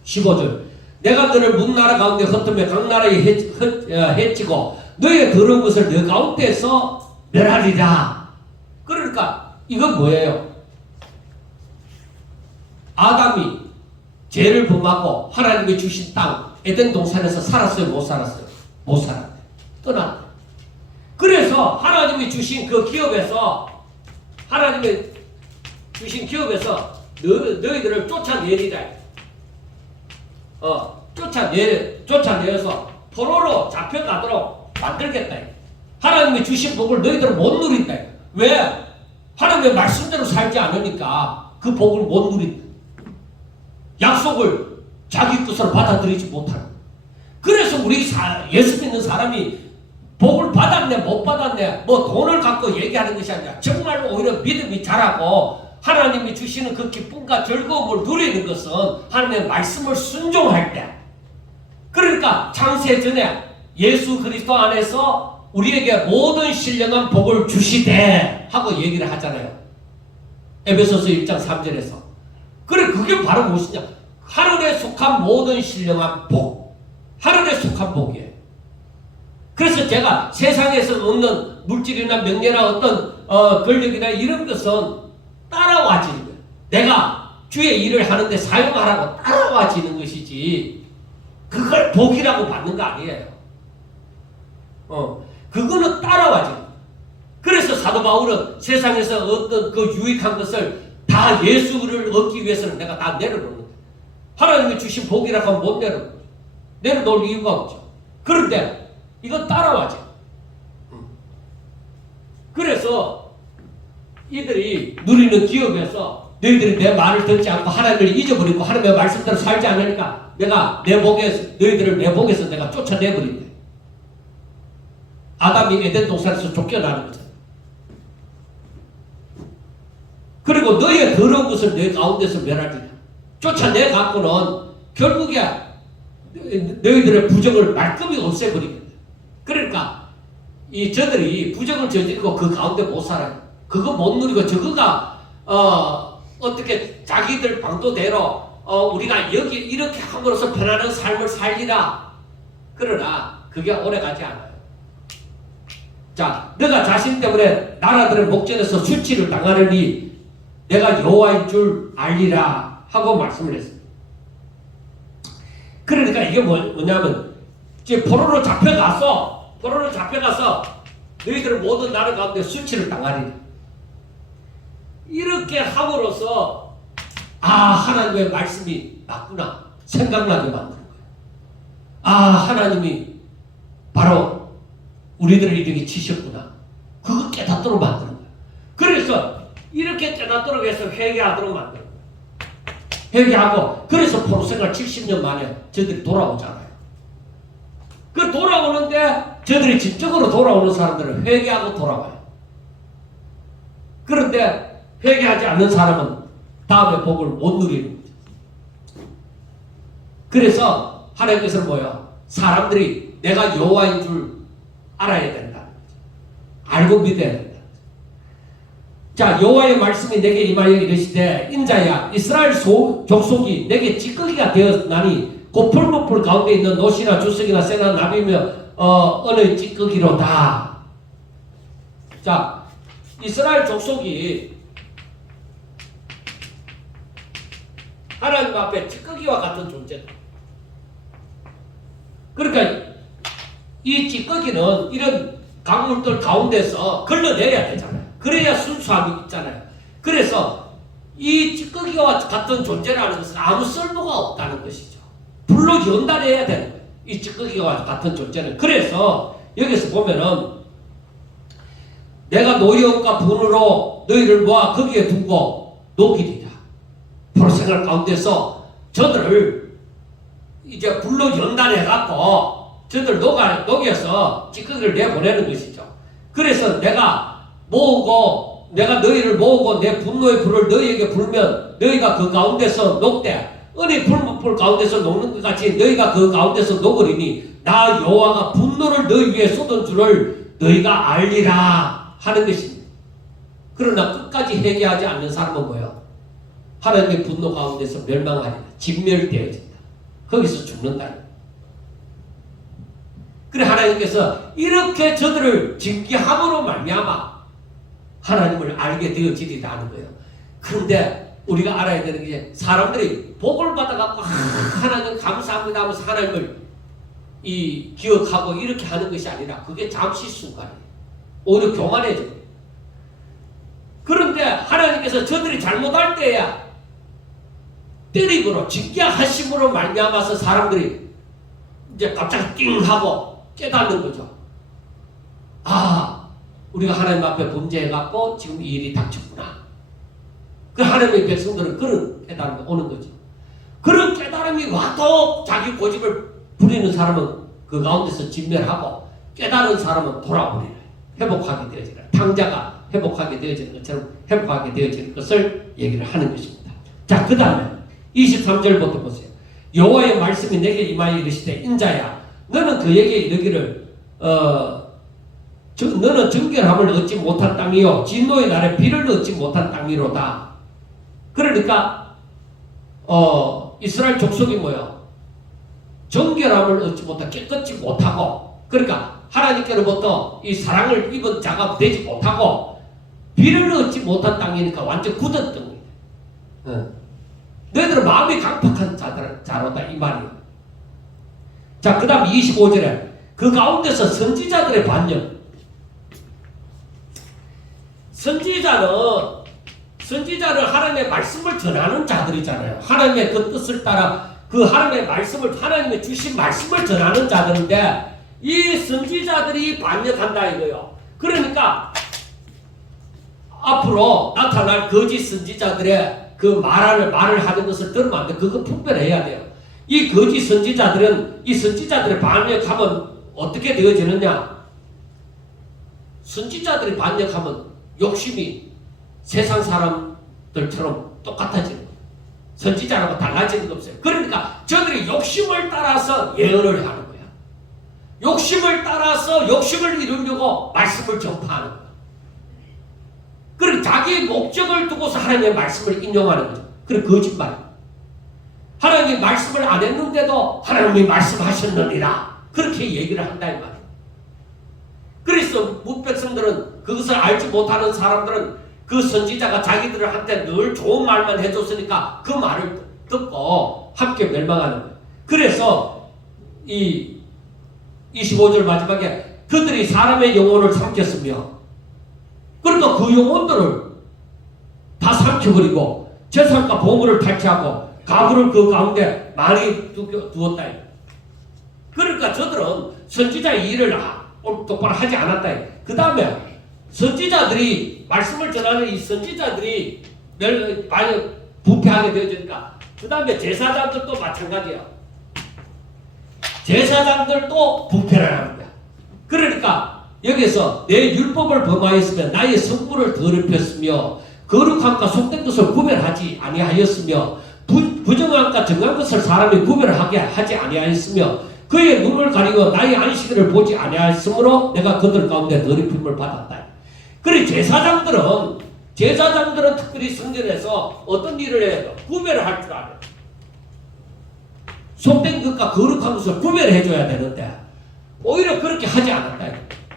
15절. 내가 너를 문나라 가운데 흩으며 각 나라에 해치고 너의 더러운 것을 너 가운데서 멸하리라. 그러니까 이건 뭐예요? 아담이 죄를 범하고 하나님이 주신 땅 에덴 동산에서 살았어요? 못 살았어요? 못 살았어요. 떠났다. 그래서 하나님이 주신 그 기업에서 하나님이 주신 기업에서 너희들을 쫓아내리라. 쫓아내서 포로로 잡혀가도록 만들겠다. 하나님이 주신 복을 너희들은 못 누린다. 왜? 하나님의 말씀대로 살지 않으니까 그 복을 못 누린다. 약속을 자기 것으로 받아들이지 못하는. 그래서 우리 예수 믿는 사람이 복을 받았네 못 받았네 뭐 돈을 갖고 얘기하는 것이 아니라 정말로 오히려 믿음이 자라고 하나님이 주시는 그 기쁨과 즐거움을 누리는 것은 하나님의 말씀을 순종할 때. 그러니까 창세 전에 예수 그리스도 안에서 우리에게 모든 신령한 복을 주시되 하고 얘기를 하잖아요. 에베소서 1장 3절에서. 그래, 그게 바로 무엇이냐? 하늘에 속한 모든 신령한 복. 하늘에 속한 복이에요. 그래서 제가 세상에서 없는 물질이나 명예나 어떤 권력이나 이런 것은 따라와지는 거예요. 내가 주의 일을 하는데 사용하라고 따라와지는 것이지 그걸 복이라고 받는 거 아니에요. 그거는 따라와지는 거예요. 그래서 사도 바울은 세상에서 어떤 그 유익한 것을 다 다 예수를 얻기 위해서는 내가 다 내려놓는 거예요. 하나님이 주신 복이라고 하면 못 내려놓을 이유가 없죠. 그런데 이건 따라와죠. 그래서 이들이 누리는 기업에서 너희들이 내 말을 듣지 않고 하나님을 잊어버리고 하나님의 말씀대로 살지 않으니까 내가 내 복에서 너희들을 내 복에서 내가 쫓아내버린다. 아담이 에덴 동산에서 쫓겨나는 거잖아요. 그리고 너희의 더러운 것을 내 가운데서 멸하리라. 쫓아내 갖고는 결국에 너희들의 부정을 말끔히 없애버리겠다. 그러니까 이 저들이 부정을 저지르고 그 가운데 못 살아요. 그거 못 누리고 저거가 어떻게 자기들 방도대로 우리가 여기 이렇게 함으로써 편안한 삶을 살리라. 그러나 그게 오래가지 않아요. 자, 너가 자신 때문에 나라들의 목전에서 수치를 당하느니 내가 여호와인 줄 알리라 하고 말씀을 했습니다. 그러니까 이게 뭐냐면 이제 포로로 잡혀가서 너희들은 모든 나라 가운데 수치를 당하리라. 이렇게 함으로써 하나님의 말씀이 맞구나 생각나게 만드는 거예요. 하나님이 바로 우리들을 이렇게 치셨구나. 그거 깨닫도록 만드는 거예요. 그래서 이렇게 깨닫도록 해서 회개하도록 만드는 거예요. 회개하고 그래서 포로생활 70년 만에 저들이 돌아오잖아요. 그 돌아오는데 저들이 진정으로 돌아오는 사람들은 회개하고 돌아와요. 그런데 회개하지 않는 사람은 다음에 복을 못 누리는 거죠. 그래서 하나님께서는 뭐예요? 사람들이 내가 여호와인 줄 알아야 된다. 알고 믿어야 된다. 자, 여호와의 말씀이 내게 임하여 이르시되 인자야 이스라엘 족속이 내게 찌꺼기가 되었나니 곧 풀무풀 가운데 있는 노시나 주석이나 새나 나비며 어느 찌꺼기로다. 자, 이스라엘 족속이 하나님 앞에 찌꺼기와 같은 존재다. 그러니까 이 찌꺼기는 이런 강물들 가운데서 걸러내야 되잖아요. 그래야 순수함이 있잖아요. 그래서 이 찌꺼기와 같은 존재라는 것은 아무 쓸모가 없다는 것이죠. 불로 연단해야 되는 거예요. 이 찌꺼기와 같은 존재는. 그래서 여기서 보면은 내가 노여움과 분으로 너희를 모아 거기에 두고 녹이리라. 포로생활 가운데서 저들을 이제 불로 연단해갖고 저들 녹여서 찌꺼기를 내보내는 것이죠. 그래서 내가 너희를 모으고 내 분노의 불을 너희에게 불면 너희가 그 가운데서 녹되 은혜 풀무풀 가운데서 녹는 것 같이 너희가 그 가운데서 녹으리니 나 여호와가 분노를 너희 위에 쏟은 줄을 너희가 알리라 하는 것입니다. 그러나 끝까지 회개하지 않는 사람은 뭐예요? 하나님의 분노 가운데서 멸망하리라. 진멸되어진다. 거기서 죽는다. 그래 하나님께서 이렇게 저들을 징계함으로 말미암아 하나님을 알게 되어지리라 하는 거예요. 그런데 우리가 알아야 되는 게 사람들이 복을 받아갖고 하나님 감사합니다 하면서 하나님을 기억하고 이렇게 하는 것이 아니라 그게 잠시 순간이에요. 오히려 교만해져요. 그런데 하나님께서 저들이 잘못할 때야 때리므로 징계하심으로 말미암아서 사람들이 이제 갑자기 띵 하고 깨닫는 거죠. 우리가 하나님 앞에 범죄해갖고 지금 이 일이 닥쳤구나. 그 하나님의 백성들은 그런 깨달음이 오는 거죠. 그런 깨달음이 와도 자기 고집을 부리는 사람은 그 가운데서 진멸하고 깨달은 사람은 돌아오리라. 회복하게 되어지라. 탕자가 회복하게 되어지는 것처럼 회복하게 되어지는 것을 얘기를 하는 것입니다. 자, 그 다음에 23절부터 보세요. 여호와의 말씀이 내게 임하여 이르시되 인자야 너는 그에게 이르기를 너는 정결함을 얻지 못한 땅이요 진노의 날에 비를 얻지 못한 땅이로다. 그러니까 이스라엘 족속이 뭐예요? 정결함을 얻지 못하고 깨끗지 못하고 그러니까 하나님께로부터 이 사랑을 입은 자가 되지 못하고 비를 얻지 못한 땅이니까 완전 굳은 땅이에요. 너희들은 마음이 강팍한 자로다 이 말이에요. 자, 그 다음 25절에 그 가운데서 선지자들의 반역. 선지자는 선지자는 하나님의 말씀을 전하는 자들이잖아요. 하나님의 그 뜻을 따라 그 하나님의 말씀을, 하나님의 주신 말씀을 전하는 자들인데 이 선지자들이 반역한다 이거요. 그러니까 앞으로 나타날 거짓 선지자들의 그 말을 하는 것을 들으면 안 돼. 그거 분별해야 돼요. 이 거짓 선지자들은 이 선지자들의 반역하면 어떻게 되어지느냐? 선지자들이 반역하면 욕심이 세상 사람들처럼 똑같아지는 거예요. 선지자라고 달라지는 거 없어요. 그러니까 저들이 욕심을 따라서 예언을 하는 거야. 욕심을 따라서 욕심을 이루려고 말씀을 전파하는 거야. 그리고 자기의 목적을 두고서 하나님의 말씀을 인용하는 거죠. 그리고 거짓말. 하나님이 말씀을 안 했는데도 하나님이 말씀하셨느니라. 그렇게 얘기를 한다 이 말이에요. 그래서 무백성들은 그것을 알지 못하는 사람들은 그 선지자가 자기들한테 늘 좋은 말만 해줬으니까 그 말을 듣고 함께 멸망하는 거예요. 그래서 이 25절 마지막에 그들이 사람의 영혼을 삼켰으며 그러니까 그 영혼들을 다 삼켜버리고 재산과 보물을 탈취하고 가구를 그 가운데 많이 두었다. 그러니까 저들은 선지자의 일을 똑바로 하지 않았다. 그 다음에 선지자들이 말씀을 전하는 이 선지자들이 많이 부패하게 되어지니까 그 다음에 제사장들도 마찬가지야. 제사장들도 부패를 합니다. 그러니까 여기서 내 율법을 범하였으며 나의 성부를 더럽혔으며 거룩함과 속된 것을 구별하지 아니하였으며 부정함과 정한 것을 사람이 구별하게 하지 아니하였으며 그의 눈을 가리고 나의 안식일을 보지 아니하였으므로 내가 그들 가운데 더럽힘을 받았다. 그래 제사장들은 특별히 성전에서 어떤 일을 해요? 구별을 할 줄 알아요. 속된 것과 거룩한 것을 구별해 줘야 되는데 오히려 그렇게 하지 않았다.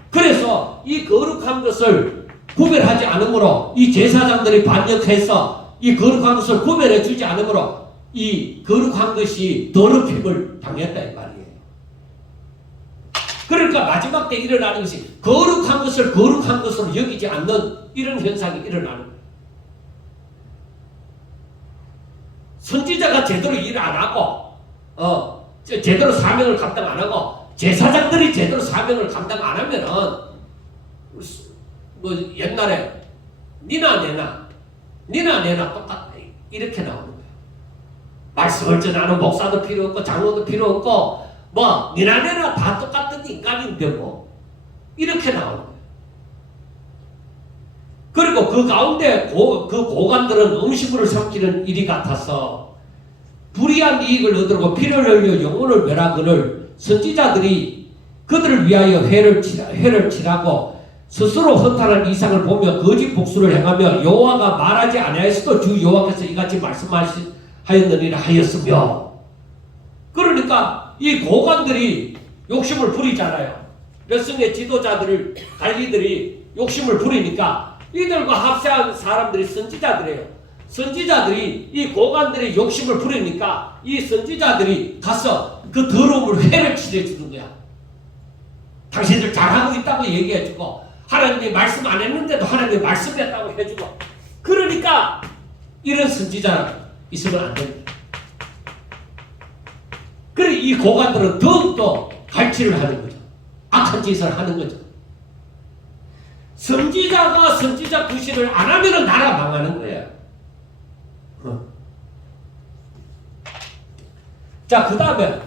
그래서 이 거룩한 것을 구별하지 않으므로 이 제사장들이 반역해서 이 거룩한 것을 구별해 주지 않으므로 이 거룩한 것이 더럽힘을 당했다 이 말이에요. 그러니까 마지막 때 일어나는 것이 거룩한 것을 거룩한 것으로 여기지 않는 이런 현상이 일어나는 거예요. 선지자가 제대로 일 안 하고 제대로 사명을 감당 안 하고 제사장들이 제대로 사명을 감당 안 하면은 뭐 옛날에 니나 내나 똑같다 이렇게 나오는 거예요. 말씀을 전하는 목사도 필요 없고 장로도 필요 없고 뭐 니나 내나 다 똑같은 인간인데 뭐 이렇게 나오는 거예요. 그리고 그 가운데 그 고관들은 음식물을 삼키는 일이 같아서 불의한 이익을 얻으려고 피를 흘려 영혼을 멸하거늘 선지자들이 그들을 위하여 회를 칠하고 스스로 허탄한 이상을 보며 거짓 복수를 행하며 여호와가 말하지 아니하였어도 주 여호와께서 이같이 말씀하였느니라 하였으며 그러니까 이 고관들이 욕심을 부리잖아요. 몇 성의 지도자들을 관리들이 욕심을 부리니까 이들과 합세한 사람들이 선지자들이에요. 선지자들이 이 고관들이 욕심을 부리니까 이 선지자들이 가서 그 더러움을 회를 칠해주는 거야. 당신들 잘하고 있다고 얘기해주고 하나님이 말씀 안 했는데도 하나님이 말씀했다고 해주고 그러니까 이런 선지자 있으면 안 됩니다. 그래 이 고관들은 더욱더 갈취를 하는 거죠. 악한 짓을 하는 거죠. 선지자가 선지자 부실을 안 하면 나라 망하는 거예요. 자, 그 다음에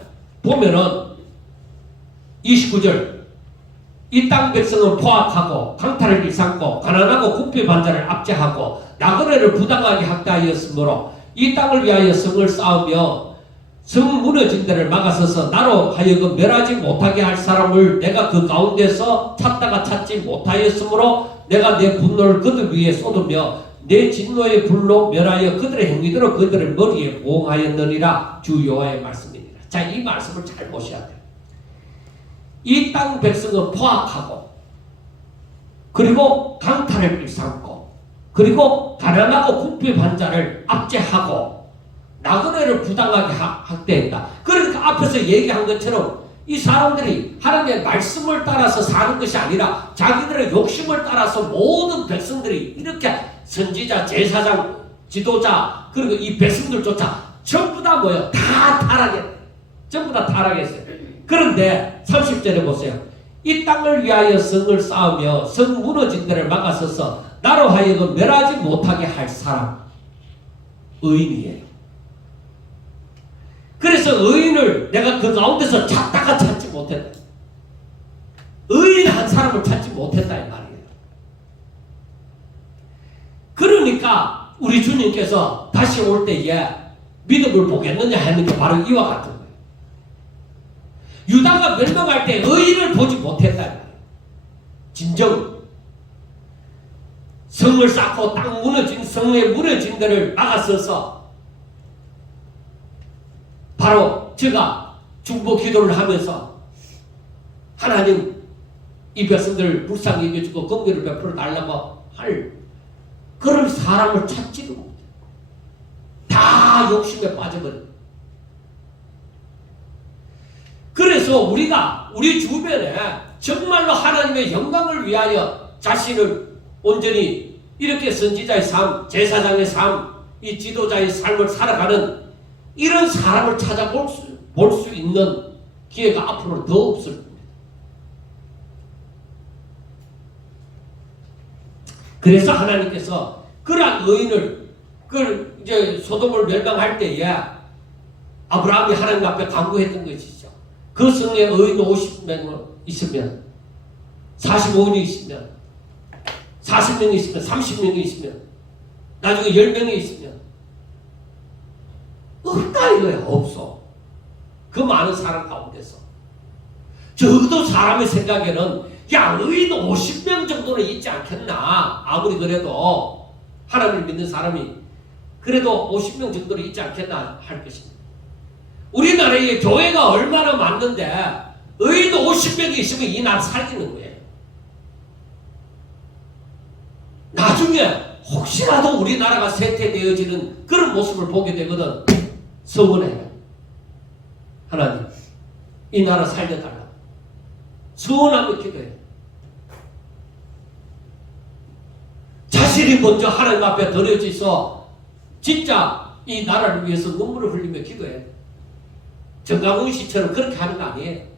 보면은 29절 이 땅 백성은 포악하고 강탈을 일삼고 가난하고 궁핍 반자를 압제하고 나그네를 부당하게 학대하였으므로 이 땅을 위하여 성을 쌓으며 성 무너진 데를 막아서서 나로 하여금 멸하지 못하게 할 사람을 내가 그 가운데서 찾다가 찾지 못하였으므로 내가 내 분노를 그들 위에 쏟으며 내 진노의 불로 멸하여 그들의 행위대로 그들의 머리에 보응하였느니라 주 여호와의 말씀이니라. 자, 이 말씀을 잘 보셔야 돼요. 이 땅 백성은 포악하고 그리고 강탈을 일삼고 그리고 가난하고 궁핍한 자를 압제하고 나그네를 부당하게 학대했다. 그러니까 앞에서 얘기한 것처럼 이 사람들이 하나님의 말씀을 따라서 사는 것이 아니라 자기들의 욕심을 따라서 모든 백성들이 이렇게 선지자, 제사장, 지도자, 그리고 이 백성들조차 전부 다 뭐예요? 다 타락했어요. 전부 다 타락했어요. 그런데 30절에 보세요. 이 땅을 위하여 성을 쌓으며 성 무너진 데를 막아서서 나로 하여금 멸하지 못하게 할 사람, 의인이에요. 그래서 의인을 내가 그 가운데서 찾다가 찾지 못했다. 의인 한 사람을 찾지 못했다 이 말이에요. 그러니까 우리 주님께서 다시 올 때에 믿음을 보겠느냐 하는 게 바로 이와 같은 거예요. 유다가 멸망할 때 의인을 보지 못했다 이 말이에요. 진정 성을 쌓고 땅 무너진 성에 무너진 데를 막았어서 바로 제가 중보 기도를 하면서 하나님 이 백성들 불쌍히 여겨주고 긍휼을 베풀어 달라고 할 그런 사람을 찾지도 못해. 다 욕심에 빠져버려. 그래서 우리가 우리 주변에 정말로 하나님의 영광을 위하여 자신을 온전히 이렇게 선지자의 삶, 제사장의 삶, 이 지도자의 삶을 살아가는 이런 사람을 찾아볼 수 있는 기회가 앞으로 더 없을 겁니다. 그래서 하나님께서 그러한 의인을 이제 소돔을 멸망할 때에 아브라함이 하나님 앞에 간구했던 것이죠. 그 성에 의인 50명 있으면 45인이 있으면 40명이 있으면 30명이 있으면 나중에 10명이 있으면 없다 이거야. 없어. 그 많은 사람 가운데서 적어도 사람의 생각에는 야 의인 50명 정도는 있지 않겠나. 아무리 그래도 하나님을 믿는 사람이 그래도 50명 정도는 있지 않겠나 할 것입니다. 우리나라에 교회가 얼마나 많는데 의인 50명이 있으면 이 나라 살리는 거예요. 나중에 혹시라도 우리나라가 쇠퇴되어지는 그런 모습을 보게 되거든. 서원해요. 하나님 이 나라 살려달라. 서원하며 기도해요. 자신이 먼저 하나님 앞에 드려져서 진짜 이 나라를 위해서 눈물을 흘리며 기도해요. 정강훈 씨처럼 그렇게 하는 거 아니에요.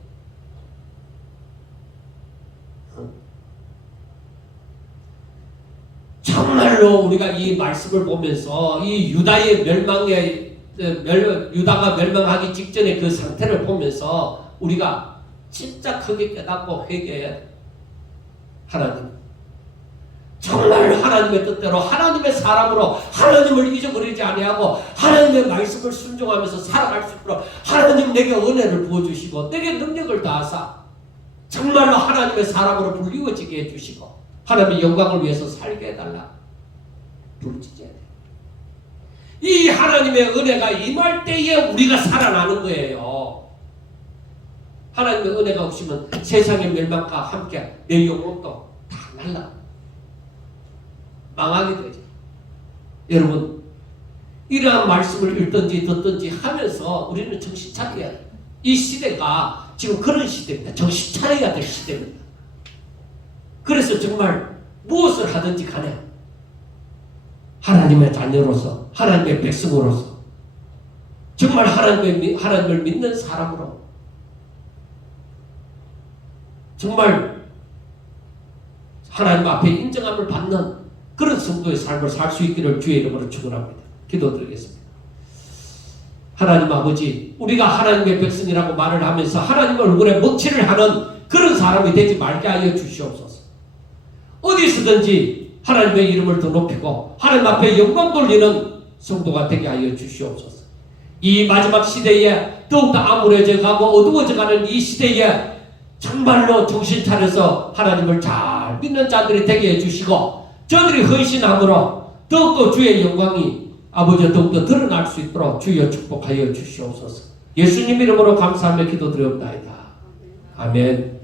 정말로 우리가 이 말씀을 보면서 이 유다의 유다가 멸망하기 직전의 그 상태를 보면서 우리가 진짜 크게 깨닫고 회개해. 하나님 정말 하나님의 뜻대로 하나님의 사람으로 하나님을 잊어버리지 아니하고 하나님의 말씀을 순종하면서 살아갈 수 있도록 하나님 내게 은혜를 부어주시고 내게 능력을 다하사 정말로 하나님의 사람으로 불리워지게 해주시고 하나님의 영광을 위해서 살게 해달라. 부르짖어야 돼. 이 하나님의 은혜가 임할 때에 우리가 살아나는 거예요. 하나님의 은혜가 없으면 세상의 멸망과 함께 내 영혼도 다 날라 망하게 되죠. 여러분 이러한 말씀을 읽든지 듣든지 하면서 우리는 정신 차려야 돼요. 이 시대가 지금 그런 시대입니다. 정신 차려야 될 시대입니다. 그래서 정말 무엇을 하든지 간에 하나님의 자녀로서 하나님의 백성으로서 정말 하나님을 믿는 사람으로 정말 하나님 앞에 인정함을 받는 그런 성도의 삶을 살 수 있기를 주의 이름으로 축원합니다. 기도드리겠습니다. 하나님 아버지, 우리가 하나님의 백성이라고 말을 하면서 하나님 얼굴에 먹칠을 하는 그런 사람이 되지 말게 하여 주시옵소서. 어디서든지 하나님의 이름을 더 높이고 하나님 앞에 영광 돌리는 성도가 되게 하여 주시옵소서. 이 마지막 시대에 더욱더 암울해져 가고 어두워져 가는 이 시대에 정말로 정신 차려서 하나님을 잘 믿는 자들이 되게 해주시고 저들이 헌신함으로 더욱더 주의 영광이 아버지 더욱더 드러날 수 있도록 주여 축복하여 주시옵소서. 예수님 이름으로 감사하며 기도드리옵나이다. 아멘.